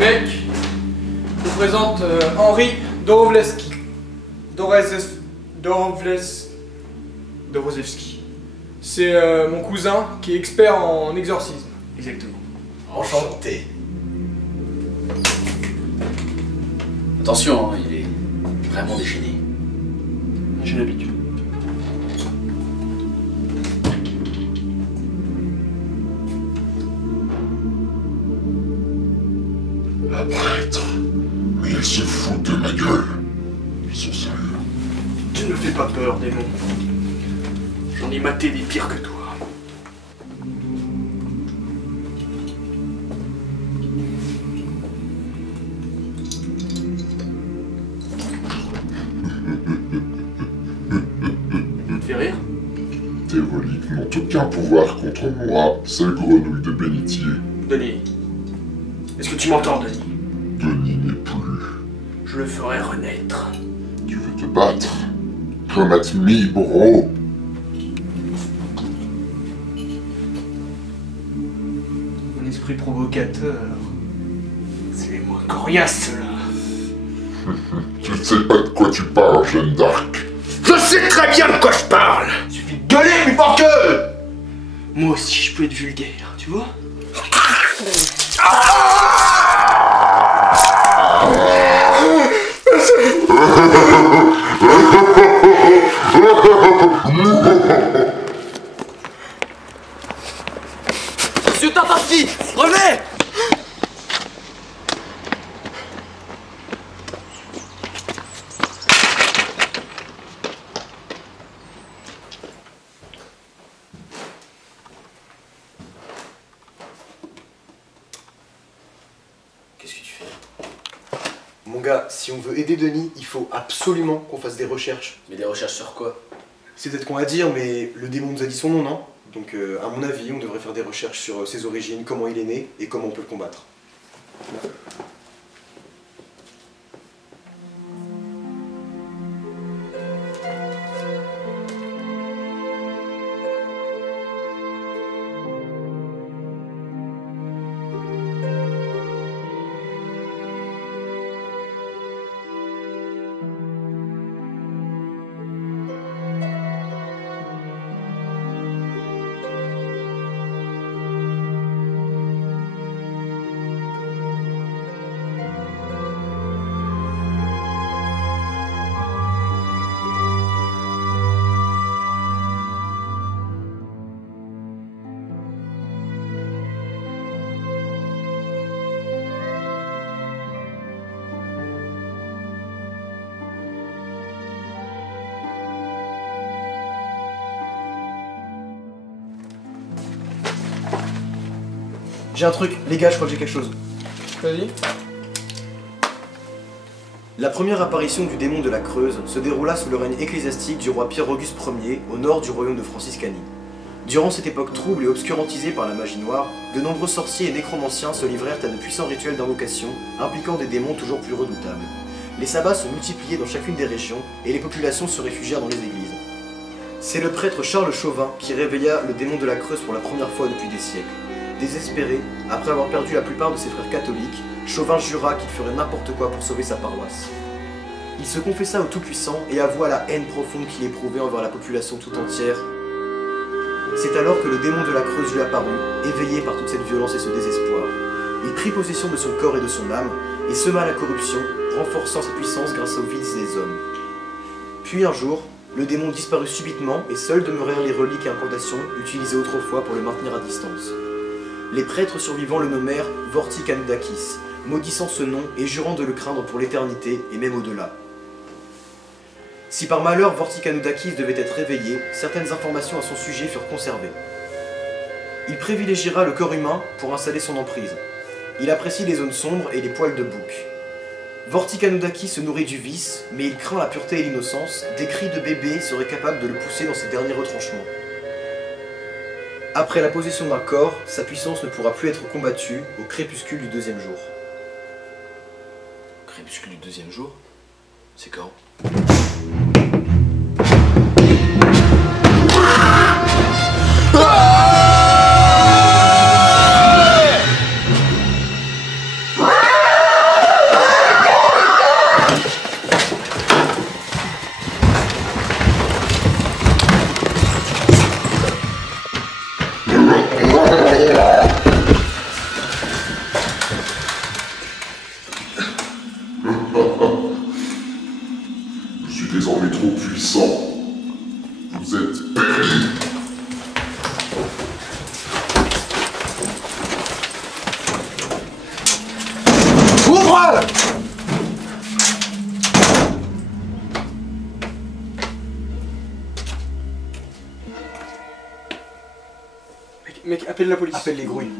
Québec, je vous présente Henri Dorozewski. Dorozewski. C'est mon cousin qui est expert en exorcisme. Exactement. Enchanté. Attention, hein, il est vraiment déchaîné. J'ai l'habitude. Un prêtre. Mais ils se foutent de ma gueule. Ils sont sérieux. Tu ne me fais pas peur, démon. J'en ai maté des pires que toi. Ça te fait rire? Tes reliques n'ont aucun pouvoir contre moi, sale grenouille de bénitier. Denis. Est-ce que tu m'entends, Denis? Denis n'est plus. Je le ferai renaître. Tu veux te battre? Come at me, bro. Mon esprit provocateur. C'est les moins coriaces, là. Tu ne sais pas de quoi tu parles, Jeanne d'Arc. Je sais très bien de quoi je parle. Il suffit de gueuler, plus fort que... Moi aussi, je peux être vulgaire, tu vois? Monsieur Tartaski, revenez! Qu'est-ce que tu fais? Mon gars, si on veut aider Denis, il faut absolument qu'on fasse des recherches. Mais des recherches sur quoi? C'est peut-être qu'on va dire, mais le démon nous a dit son nom, non? Donc à mon avis, on devrait faire des recherches sur ses origines, comment il est né et comment on peut le combattre. J'ai un truc, les gars, je crois que j'ai quelque chose. Vas-y. La première apparition du démon de la Creuse se déroula sous le règne ecclésiastique du roi Pierre-Auguste Ier au nord du royaume de Franciscanie. Durant cette époque trouble et obscurantisée par la magie noire, de nombreux sorciers et nécromanciens se livrèrent à de puissants rituels d'invocation impliquant des démons toujours plus redoutables. Les sabbats se multipliaient dans chacune des régions et les populations se réfugièrent dans les églises. C'est le prêtre Charles Chauvin qui réveilla le démon de la Creuse pour la première fois depuis des siècles. Désespéré, après avoir perdu la plupart de ses frères catholiques, Chauvin jura qu'il ferait n'importe quoi pour sauver sa paroisse. Il se confessa au Tout-Puissant et avoua la haine profonde qu'il éprouvait envers la population tout entière. C'est alors que le démon de la Creuse lui apparut, éveillé par toute cette violence et ce désespoir. Il prit possession de son corps et de son âme, et sema la corruption, renforçant sa puissance grâce aux vices des hommes. Puis un jour, le démon disparut subitement et seuls demeurèrent les reliques et incantations utilisées autrefois pour le maintenir à distance. Les prêtres survivants le nommèrent Vortikanudakis, maudissant ce nom et jurant de le craindre pour l'éternité et même au-delà. Si par malheur Vortikanudakis devait être réveillé, certaines informations à son sujet furent conservées. Il privilégiera le corps humain pour installer son emprise. Il apprécie les zones sombres et les poils de bouc. Vortikanudakis se nourrit du vice, mais il craint la pureté et l'innocence, des cris de bébé seraient capables de le pousser dans ses derniers retranchements. Après la possession d'un corps, sa puissance ne pourra plus être combattue au crépuscule du deuxième jour. Crépuscule du deuxième jour? C'est quand? Mec, appelle la police. Appelle les grouilles.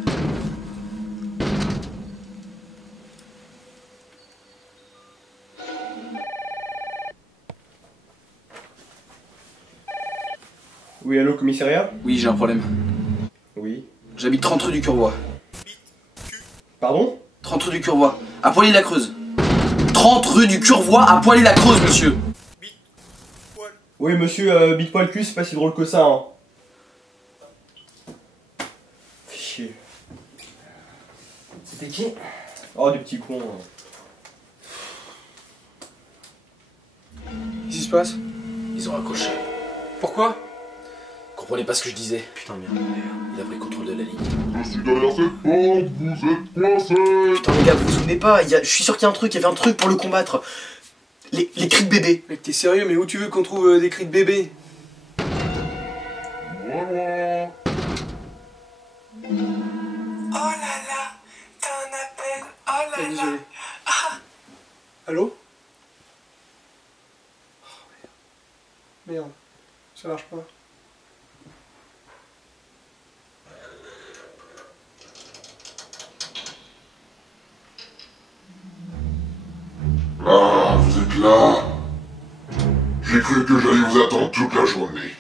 Oui, allô, commissariat? Oui, j'ai un problème. Oui. J'habite 30 rue du Curvois. Pardon? 30 rue du Curvois, à Poily-la-Creuse. 30 rue du Curvois, à Poily-la-Creuse, monsieur. Oui, monsieur, bite pas le cul, c'est pas si drôle que ça, hein. Fais chier. C'était qui? Oh, du petit con. Hein. Qu'est-ce qui se passe? Ils ont raccroché. Pourquoi? Comprenez pas ce que je disais. Putain, merde. Il a pris le contrôle de la ligne. Je suis derrière cette porte, vous êtes coincés. Putain, les gars, vous vous souvenez pas? Je suis sûr qu'il y a un truc, il y avait un truc pour le combattre. Les cris de bébé. Mec, t'es sérieux, mais où tu veux qu'on trouve des cris de bébé? Voilà. Oh là là, t'as un appel. Oh là là. Désolé. Allô? Merde, ça marche pas. Ah, vous êtes là. J'ai cru que j'allais vous attendre toute la journée.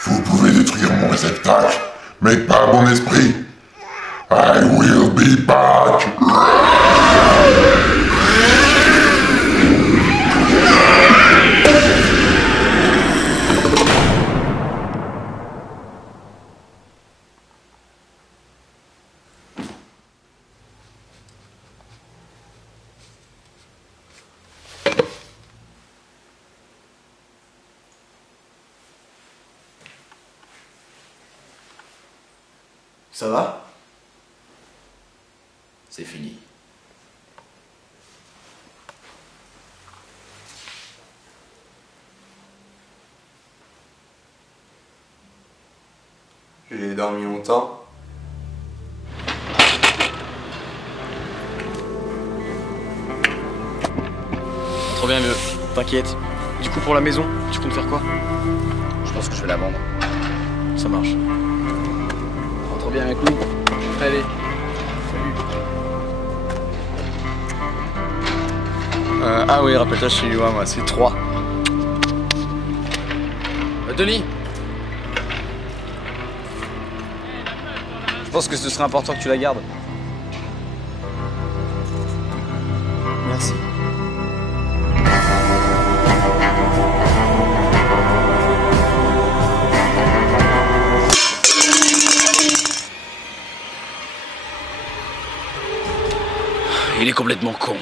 Vous pouvez détruire mon réceptacle, mais pas mon esprit. I will be back. Ça va? C'est fini. J'ai dormi longtemps. Trop bien, vieux. T'inquiète. Du coup, pour la maison, tu comptes faire quoi? Je pense que je vais la vendre. Ça marche. Rentre bien avec nous. Allez. Ah oui, rappelle-toi, je suis loin, moi, c'est 3. Denis, Je pense que ce serait important que tu la gardes. Merci. il est complètement con.